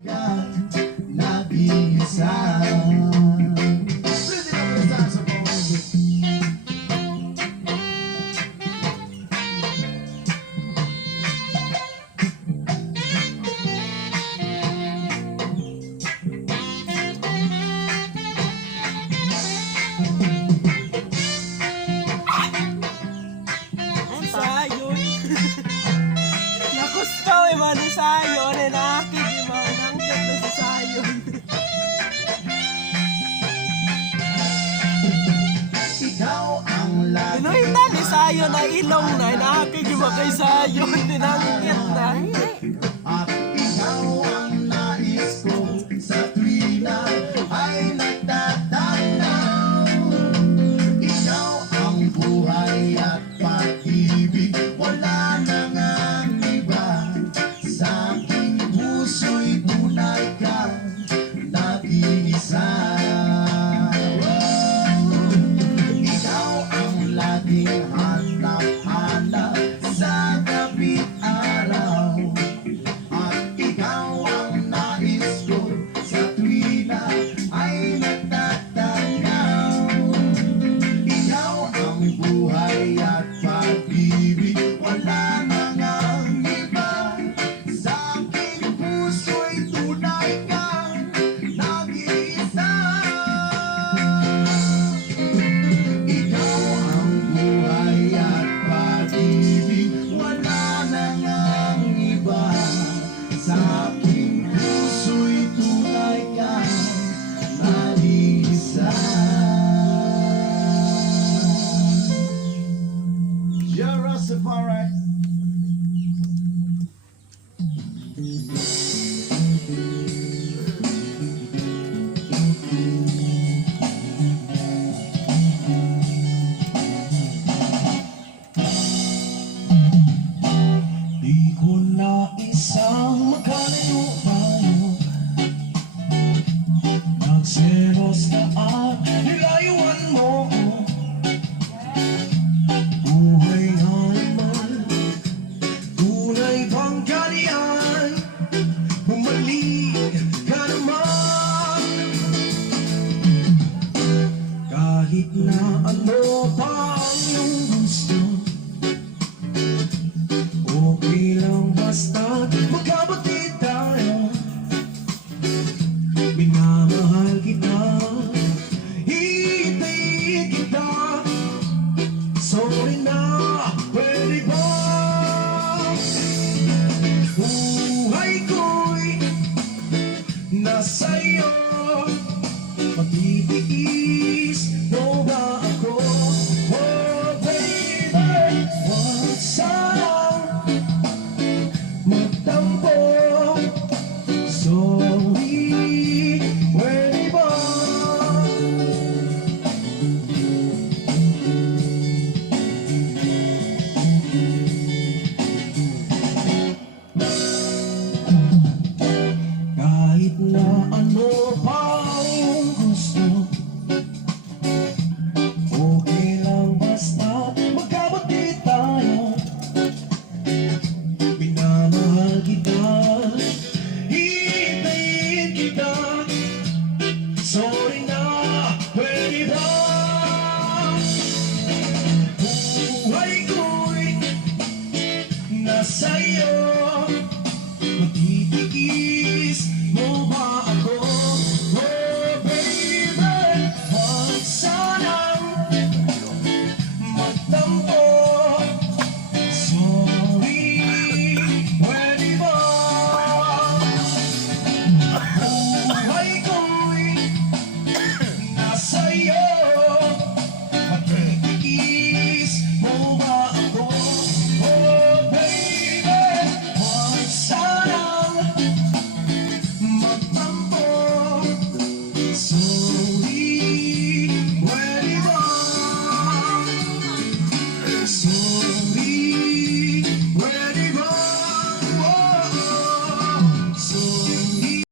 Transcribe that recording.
Nag-iisa. Nakustaw ay manusayon ay nakikiman ang ganda sa sayon. Ikaw ang lagi. Inuita ni sayon na ilong na nakikiman kay sayon tinanggit na. At ikaw ang nais ko sa tuwina ay nagtatanaw. Ikaw ang buhay at pag-ibig, wala nang ang iba. Sa aking puso'y tunay ka, nag-iisa. Ikaw ang laging hanap-hanap sa gabi't araw. At ikaw ang nais ko sa tuwina ay nagtatanaw. Ikaw ang buhay at pag-ibig, wala nang ang iba. Sa aking puso'y tunay kang nag-iisa. Ikaw ang buhay at pag-ibig, wala nang ang iba. Sa aking puso'y tunay kang nag-iisa. Yeah, Rastafari. Di ko na isang magkalayo tayo. Nagselos ka at nilayuan mo ko. Buhay na naman, tunay bang kalian? Bumalik ka naman. Kahit na ano pa ang iyong gusto, okay lang basta magkabati tayo. Minamahal kita, hihintayin kita. Sorry na, pwede ba? Buhay ko'y nasa iyo. Magtitiis mo ba ako? Oh baby, wag sanang magtampo. Sorry, pwede ba? Kahit na ano pa